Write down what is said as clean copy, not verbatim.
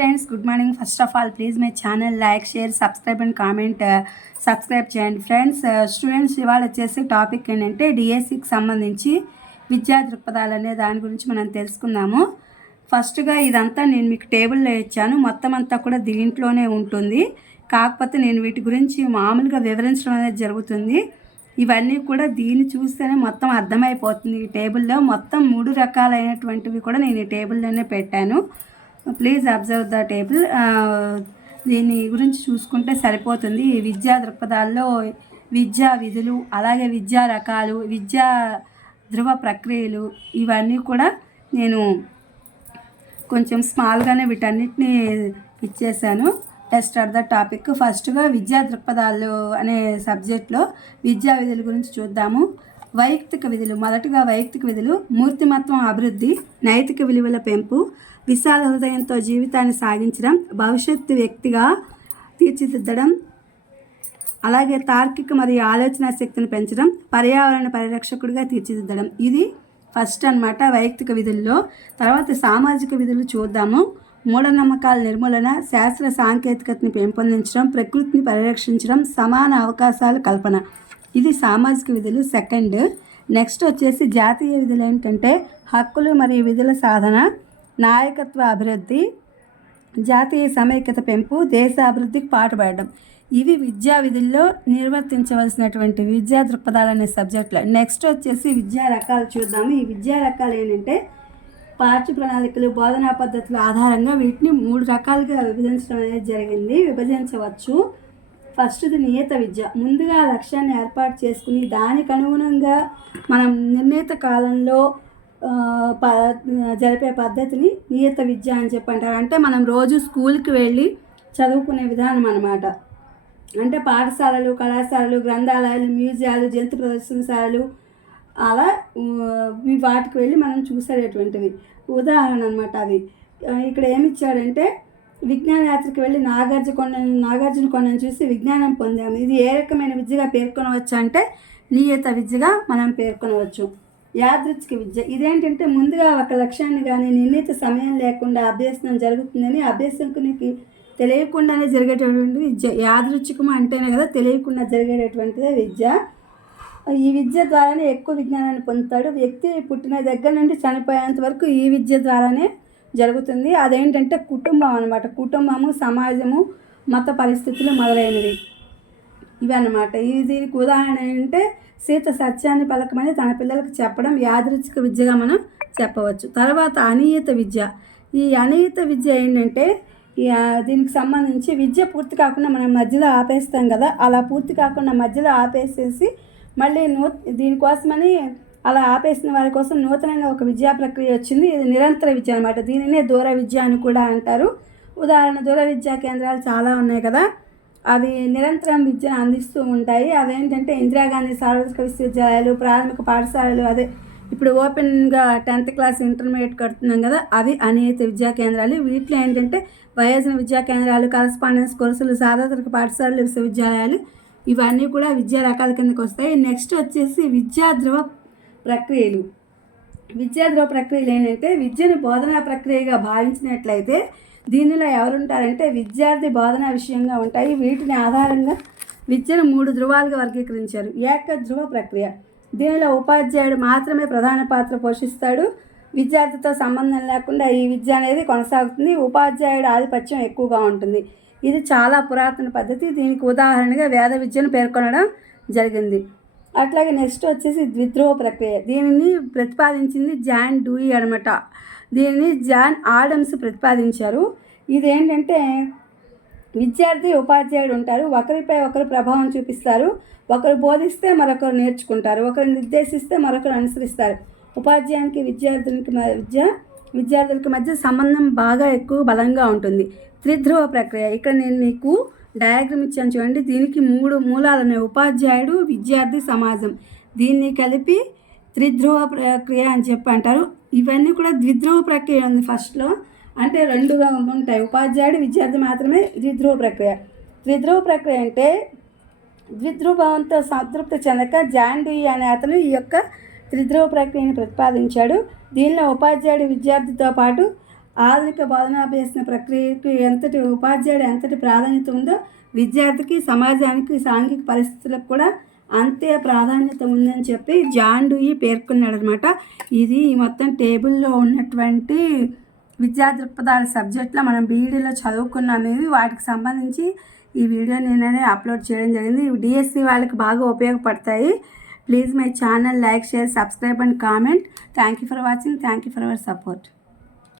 Friends, good morning. First of all please my channel like, share, subscribe and comment. Subscribe చేయండి friends. Students, ఇవాళ వచ్చేసి topic ఏంటంటే డిఎస్సికి సంబంధించి విద్యా దృక్పథాలు అనే దాని గురించి మనం తెలుసుకుందాము. ఫస్ట్గా ఇదంతా నేను మీకు టేబుల్లో ఇచ్చాను, మొత్తం అంతా కూడా దీంట్లోనే ఉంటుంది. కాకపోతే నేను వీటి గురించి మామూలుగా వివరించడం అనేది జరుగుతుంది. ఇవన్నీ కూడా దీన్ని చూస్తేనే మొత్తం అర్థమైపోతుంది. ఈ టేబుల్లో మొత్తం 3 రకాలైనటువంటివి కూడా నేను ఈ టేబుల్లోనే పెట్టాను. Please observe the table. దీని గురించి చూసుకుంటే సరిపోతుంది. ఈ విద్యా దృక్పథాల్లో విద్యా విధులు, అలాగే విద్యా రకాలు, విద్యా ధృవ ప్రక్రియలు, ఇవన్నీ కూడా నేను కొంచెం స్మాల్గానే వీటన్నిటిని ఇచ్చేసాను. Test are the topic. ఫస్ట్గా విద్యా దృక్పథాలు అనే సబ్జెక్ట్లో విద్యా విధుల గురించి చూద్దాము. వైయక్తిక విధులు. మొదటగా వైయక్తిక విధులు: మూర్తిమత్వం అభివృద్ధి, నైతిక విలువల పెంపు, విశాల హృదయంతో జీవితాన్ని సాగించడం, భవిష్యత్తు వ్యక్తిగా తీర్చిదిద్దడం, అలాగే తార్కిక మరియు ఆలోచన శక్తిని పెంచడం, పర్యావరణ పరిరక్షకుడిగా తీర్చిదిద్దడం. ఇది ఫస్ట్ అన్నమాట వైయక్తిక విధుల్లో. తర్వాత సామాజిక విధులు చూద్దాము. మూఢనమ్మకాల నిర్మూలన, శాస్త్ర సాంకేతికతని పెంపొందించడం, ప్రకృతిని పరిరక్షించడం, సమాన అవకాశాల కల్పన. ఇది సామాజిక విధులు సెకండ్. నెక్స్ట్ వచ్చేసి జాతీయ విధులు ఏంటంటే హక్కులు మరియు విధుల సాధన, నాయకత్వ అభివృద్ధి, జాతీయ సమైక్యత పెంపు, దేశ అభివృద్ధికి పాటుపడడం. ఇవి విద్యా విధుల్లో నిర్వర్తించవలసినటువంటి విద్యా దృక్పథాలు అనే సబ్జెక్టులు. నెక్స్ట్ వచ్చేసి విద్యా రకాలు చూద్దాము. ఈ విద్యా రకాలు ఏంటంటే పాఠ్య ప్రణాళికలు, బోధనా పద్ధతుల ఆధారంగా వీటిని 3 రకాలుగా విభజించవచ్చు. ఫస్ట్ది నియత విద్య. ముందుగా లక్ష్యాన్ని ఏర్పాటు చేసుకుని దానికి అనుగుణంగా మనం నిర్ణీత కాలంలో జరిపే పద్ధతిని నియత విద్య అని చెప్పంటారు. అంటే మనం రోజు స్కూల్కి వెళ్ళి చదువుకునే విధానం అన్నమాట. అంటే పాఠశాలలు, కళాశాలలు, గ్రంథాలయాలు, మ్యూజియాలు, జంతు ప్రదర్శనశాలలు, అలా వాటికి వెళ్ళి మనం చూసేటటువంటివి ఉదాహరణ అన్నమాట. అవి ఇక్కడ ఏమిచ్చాడంటే విజ్ఞాన యాత్రకు వెళ్ళి నాగార్జున కొండను చూసి విజ్ఞానం పొందాము. ఇది ఏ రకమైన విద్యగా పేర్కొనవచ్చు అంటే నియత విద్యగా మనం పేర్కొనవచ్చు. యాదృచ్ఛిక విద్య. ఇదేంటంటే ముందుగా ఒక లక్ష్యాన్ని కానీ నిర్ణీత సమయం లేకుండా అభ్యసనం జరుగుతుందని అభ్యసకునికి తెలియకుండానే జరిగేటటువంటి విద్య. యాదృచ్ఛికం అంటేనే కదా తెలియకుండా జరిగేటటువంటిదే విద్య. ఈ విద్య ద్వారానే ఎక్కువ విజ్ఞానాన్ని పొందుతాడు. వ్యక్తి పుట్టిన దగ్గర నుండి చనిపోయేంత వరకు ఈ విద్య ద్వారానే జరుగుతుంది. అదేంటంటే కుటుంబం అన్నమాట. కుటుంబము, సమాజము, మత పరిస్థితులు మొదలైనవి ఇవన్నమాట. దీనికి ఉదాహరణ ఏంటంటే సీత సత్యాన్ని పలకమని తన పిల్లలకు చెప్పడం యాదృచ్ఛిక విద్యగా మనం చెప్పవచ్చు. తర్వాత అనియత విద్య. ఈ అనియత విద్య ఏంటంటే దీనికి సంబంధించి విద్య పూర్తి కాకుండా మనం మధ్యలో ఆపేస్తాం కదా, అలా పూర్తి కాకుండా మధ్యలో ఆపేసేసి మళ్ళీ దీనికోసమని అలా ఆపేసిన వారి కోసం నూతనంగా ఒక విద్యా ప్రక్రియ వచ్చింది. ఇది నిరంతర విద్య అనమాట. దీనినే దూర విద్య అని కూడా అంటారు. ఉదాహరణ దూర విద్యా కేంద్రాలు చాలా ఉన్నాయి కదా, అవి నిరంతరం విద్యను అందిస్తూ ఉంటాయి. అవేంటంటే ఇందిరాగాంధీ సార్వత్రిక విశ్వవిద్యాలయాలు, ప్రాథమిక పాఠశాలలు, అదే ఇప్పుడు ఓపెన్గా 10th క్లాస్ ఇంటర్మీడియట్ కడుతున్నాం కదా, అవి అనియత విద్యా కేంద్రాలు. వీటిలో ఏంటంటే వయోజన విద్యా కేంద్రాలు, కరస్పాండెన్స్ కోర్సులు, సార్వత్రిక పాఠశాలలు, విశ్వవిద్యాలయాలు, ఇవన్నీ కూడా విద్యా రకాల కిందకి వస్తాయి. నెక్స్ట్ వచ్చేసి విద్యా ధృవ ప్రక్రియలు. విద్యా ధృవ ప్రక్రియలు ఏంటంటే విద్యను బోధనా ప్రక్రియగా భావించినట్లయితే దీనిలో ఎవరుంటారంటే విద్యార్థి బోధనా విషయంగా ఉంటాయి. వీటిని ఆధారంగా విద్యను 3 ధృవాలుగా వర్గీకరించారు. ఏక ధృవ ప్రక్రియ. దీనిలో ఉపాధ్యాయుడు మాత్రమే ప్రధాన పాత్ర పోషిస్తాడు. విద్యార్థితో సంబంధం లేకుండా ఈ విద్య అనేది కొనసాగుతుంది. ఉపాధ్యాయుడు ఆధిపత్యం ఎక్కువగా ఉంటుంది. ఇది చాలా పురాతన పద్ధతి. దీనికి ఉదాహరణగా వేద విద్యను పేర్కొనడం జరిగింది. అట్లాగే నెక్స్ట్ వచ్చేసి ద్విధ్రువ ప్రక్రియ. దీనిని ప్రతిపాదించింది జాన్ డూయి అనమాట. దీనిని జాన్ ఆడమ్స్ ప్రతిపాదించారు. ఇదేంటంటే విద్యార్థి, ఉపాధ్యాయుడు ఉంటారు. ఒకరిపై ఒకరు ప్రభావం చూపిస్తారు. ఒకరు బోధిస్తే మరొకరు నేర్చుకుంటారు. ఒకరు నిర్దేశిస్తే మరొకరు అనుసరిస్తారు. ఉపాధ్యాయునికి విద్యార్థులకి మధ్య సంబంధం బాగా ఎక్కువ బలంగా ఉంటుంది. త్రిధ్రువ ప్రక్రియ. ఇక్కడ నేను మీకు డయాగ్రామ్ ఇచ్చాను చూడండి. దీనికి 3 మూలాలు ఉన్నాయి: ఉపాధ్యాయుడు, విద్యార్థి, సమాజం. దీన్ని కలిపి త్రిధ్రువ ప్రక్రియ అని చెప్పి అంటారు. ఇవన్నీ కూడా ద్విధ్రువ ప్రక్రియ ఉంది ఫస్ట్లో, అంటే 2గా ఉంటాయి. ఉపాధ్యాయుడు, విద్యార్థి మాత్రమే ద్విధ్రువ ప్రక్రియ. త్రిధ్రువ ప్రక్రియ అంటే ద్విధ్రుభావంతో సంతృప్తి చెందక జాన్ డూయి అనే అతను ఈ యొక్క త్రిధ్రువ ప్రక్రియను ప్రతిపాదించాడు. దీనిలో ఉపాధ్యాయుడు విద్యార్థితో పాటు ఆధునిక బోధనాభ్యసన ప్రక్రియకు ఉపాధ్యాయుడు ఎంతటి ప్రాధాన్యత ఉందో విద్యార్థికి, సమాజానికి, సాంఘిక పరిస్థితులకు కూడా అంతే ప్రాధాన్యత ఉందని చెప్పి జాన్ డూయి పేర్కొన్నాడు అనమాట. ఇది మొత్తం టేబుల్లో ఉన్నటువంటి విద్యా దృక్పథాల సబ్జెక్ట్లో మనం బీఈడీలో చదువుకున్నవి వాటికి సంబంధించి ఈ వీడియో నేనే అప్లోడ్ చేయడం జరిగింది. ఇవి డిఎస్సి వాళ్ళకి బాగా ఉపయోగపడతాయి. Please my channel like, share, subscribe and comment. Thank you for watching. Thank you for our support.